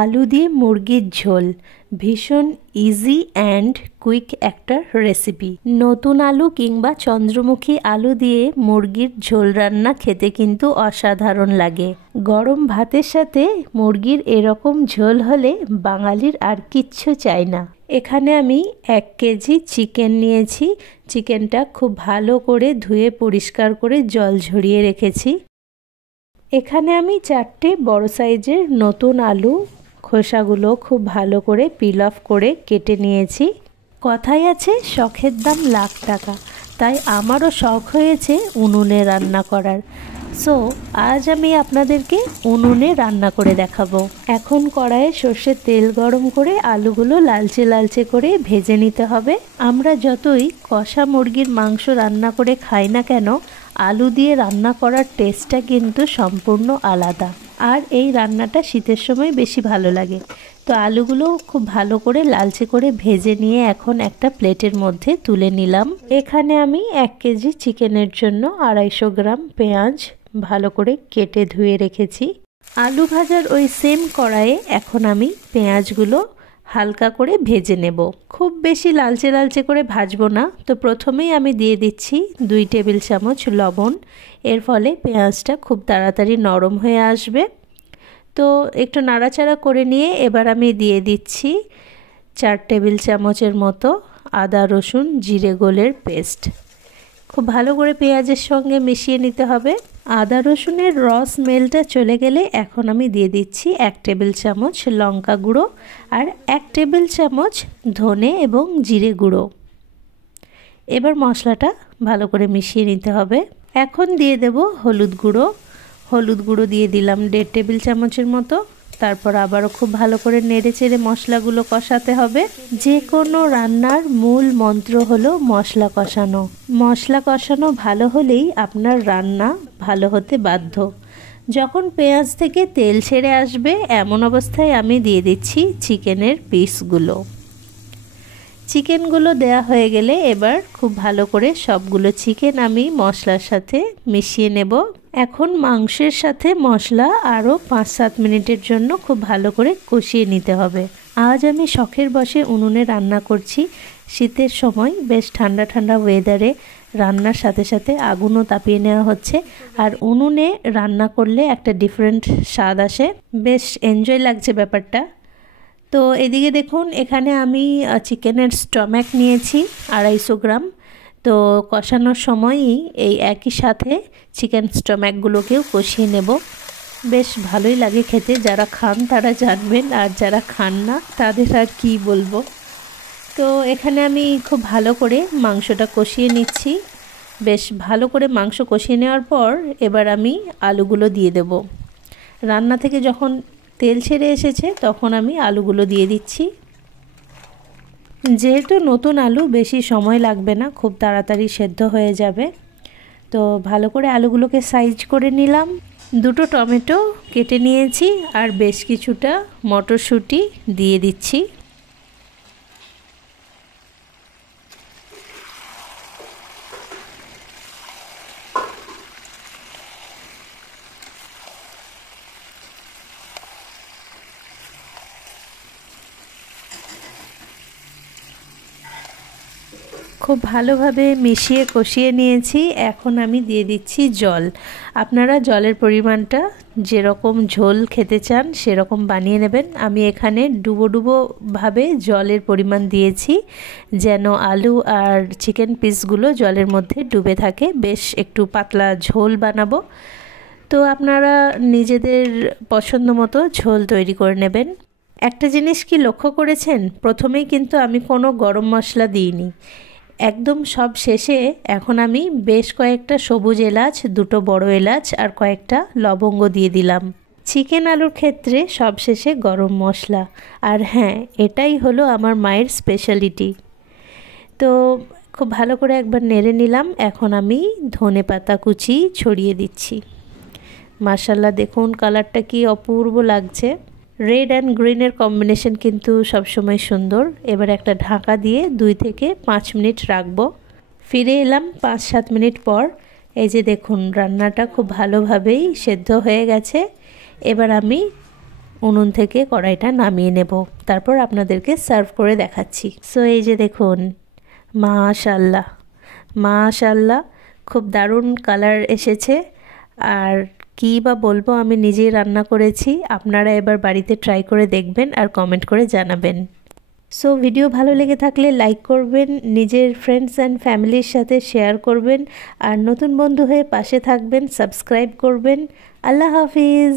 আলু দিয়ে মুরগির ঝোল ভীষণ ইজি অ্যান্ড কুইক একটা রেসিপি। নতুন আলু কিংবা চন্দ্রমুখী আলু দিয়ে মুরগির ঝোল রান্না খেতে কিন্তু অসাধারণ লাগে। গরম ভাতের সাথে মুরগির এরকম ঝোল হলে বাঙালির আর কিচ্ছু চাই না। এখানে আমি 1 কেজি চিকেন নিয়েছি। চিকেনটা খুব ভালো করে ধুয়ে পরিষ্কার করে জল ঝরিয়ে রেখেছি। এখানে আমি 4টে বড় সাইজের নতুন আলু খোসাগুলো খুব ভালো করে পিল অফ করে কেটে নিয়েছি। কথাই আছে শখের দাম লাখ টাকা, তাই আমারও শখ হয়েছে উনুনে রান্না করার। সো আজ আমি আপনাদেরকে উনুনে রান্না করে দেখাবো। এখন কড়াইয়ে সর্ষের তেল গরম করে আলুগুলো লালচে লালচে করে ভেজে নিতে হবে। আমরা যতই কষা মুরগির মাংস রান্না করে খাই না কেন, আলু দিয়ে রান্না করার টেস্টটা কিন্তু সম্পূর্ণ আলাদা। আর এই রান্নাটা শীতের সময় বেশি ভালো লাগে। তো আলুগুলো খুব ভালো করে লালচে করে ভেজে নিয়ে এখন একটা প্লেটের মধ্যে তুলে নিলাম। এখানে আমি 1 কেজি চিকেনের জন্য 250 গ্রাম পেঁয়াজ ভালো করে কেটে ধুয়ে রেখেছি। আলু ভাজার ওই সেম কড়াইয়ে এখন আমি পেঁয়াজগুলো হালকা করে ভেজে নেব। খুব বেশি লালচে লালচে করে ভাজবো না। তো প্রথমেই আমি দিয়ে দিচ্ছি 2 টেবিল চামচ লবণ। এর ফলে পেঁয়াজটা খুব তাড়াতাড়ি নরম হয়ে আসবে। তো একটু নাড়াচাড়া করে নিয়ে এবার আমি দিয়ে দিচ্ছি 4 টেবিল চামচের মতো আদা রসুন জিরে গোলের পেস্ট। খুব ভালো করে পেঁয়াজের সঙ্গে মিশিয়ে নিতে হবে। আদা রসুনের রস স্মেলটা চলে গেলে এখন আমি দিয়ে দিচ্ছি 1 টেবিল চামচ লঙ্কা গুঁড়ো আর 1 টেবিল চামচ ধনে এবং জিরে গুঁড়ো। এবার মশলাটা ভালো করে মিশিয়ে নিতে হবে। এখন দিয়ে দেব হলুদ গুঁড়ো। হলুদ গুঁড়ো দিয়ে দিলাম 1.5 টেবিল চামচের মতো। তারপর আবারও খুব ভালো করে নেড়ে চেড়ে মশলাগুলো কষাতে হবে। যে কোনো রান্নার মূল মন্ত্র হলো মশলা কষানো। মশলা কষানো ভালো হলেই আপনার রান্না ভালো হতে বাধ্য। যখন পেঁয়াজ থেকে তেল ছেড়ে আসবে এমন অবস্থায় আমি দিয়ে দিচ্ছি চিকেনের পিসগুলো। চিকেনগুলো দেয়া হয়ে গেলে এবার খুব ভালো করে সবগুলো চিকেন আমি মশলার সাথে মিশিয়ে নেব। এখন মাংসের সাথে মশলা আরও 5-7 মিনিটের জন্য খুব ভালো করে কষিয়ে নিতে হবে। আজ আমি শখের বশে উনুনে রান্না করছি। শীতের সময় বেশ ঠান্ডা ঠান্ডা ওয়েদারে রান্নার সাথে সাথে আগুনও তাপিয়ে নেওয়া হচ্ছে। আর উনুনে রান্না করলে একটা ডিফারেন্ট স্বাদ আসে, বেশ এনজয় লাগছে ব্যাপারটা। তো এদিকে দেখুন এখানে আমি চিকেনের স্টম্যাক নিয়েছি 250 গ্রাম। তো কষানোর সময়ই এই একই সাথে চিকেন স্টম্যাকগুলোকেও কষিয়ে নেব। বেশ ভালোই লাগে খেতে। যারা খান তারা জানবেন, আর যারা খান না তাদের আর কী বলবো। তো এখানে আমি খুব ভালো করে মাংসটা কষিয়ে নিচ্ছি। বেশ ভালো করে মাংস কষিয়ে নেওয়ার পর এবার আমি আলুগুলো দিয়ে দেব। রান্না থেকে যখন তেল ছেড়ে এসেছে তখন আমি আলুগুলো দিয়ে দিচ্ছি। যেহেতু নতুন আলু বেশি সময় লাগবে না, খুব তাড়াতাড়ি সেদ্ধ হয়ে যাবে। তো ভালো করে আলুগুলোকে সাইজ করে নিলাম। 2টো টমেটো কেটে নিয়েছি আর বেশ কিছুটা মটরশুঁটি দিয়ে দিচ্ছি। খুব ভালোভাবে মিশিয়ে কষিয়ে নিয়েছি। এখন আমি দিয়ে দিচ্ছি জল। আপনারা জলের পরিমাণটা যেরকম ঝোল খেতে চান সেরকম বানিয়ে নেবেন। আমি এখানে ডুবো ডুবো ভাবে জলের পরিমাণ দিয়েছি, যেন আলু আর চিকেন পিসগুলো জলের মধ্যে ডুবে থাকে। বেশ একটু পাতলা ঝোল বানাবো। তো আপনারা নিজেদের পছন্দ মতো ঝোল তৈরি করে নেবেন। একটা জিনিস কি লক্ষ্য করেছেন, প্রথমেই কিন্তু আমি কোনো গরম মশলা দিইনি। একদম সব শেষে এখন আমি বেশ কয়েকটা সবুজ এলাচ, 2টো বড় এলাচ আর কয়েকটা লবঙ্গ দিয়ে দিলাম। চিকেন আলুর ক্ষেত্রে সব শেষে গরম মশলা। আর হ্যাঁ, এটাই হলো আমার মায়ের স্পেশালিটি। তো খুব ভালো করে একবার নেড়ে নিলাম। এখন আমি ধনেপাতা কুচি ছড়িয়ে দিচ্ছি। মাশাআল্লাহ, দেখুন কালারটা কি অপূর্ব লাগছে। রেড অ্যান্ড গ্রিনের কম্বিনেশন কিন্তু সবসময় সুন্দর। এবার একটা ঢাকা দিয়ে 2 থেকে 5 মিনিট রাখবো। ফিরে এলাম 5-7 মিনিট পর। এই যে দেখুন রান্নাটা খুব ভালোভাবেই সেদ্ধ হয়ে গেছে। এবার আমি উনুন থেকে কড়াইটা নামিয়ে নেব, তারপর আপনাদেরকে সার্ভ করে দেখাচ্ছি। সো এই যে দেখুন, মাশাআল্লাহ মাশাআল্লাহ, খুব দারুণ কালার এসেছে। আর কী বা বলবো, আমি নিজেই রান্না করেছি। আপনারা এবার বাড়িতে ট্রাই করে দেখবেন আর কমেন্ট করে জানাবেন। সো ভিডিও ভালো লেগে থাকলে লাইক করবেন, নিজের ফ্রেন্ডস অ্যান্ড ফ্যামিলির সাথে শেয়ার করবেন, আর নতুন বন্ধু হয়ে পাশে থাকবেন, সাবস্ক্রাইব করবেন। আল্লাহ হাফিজ।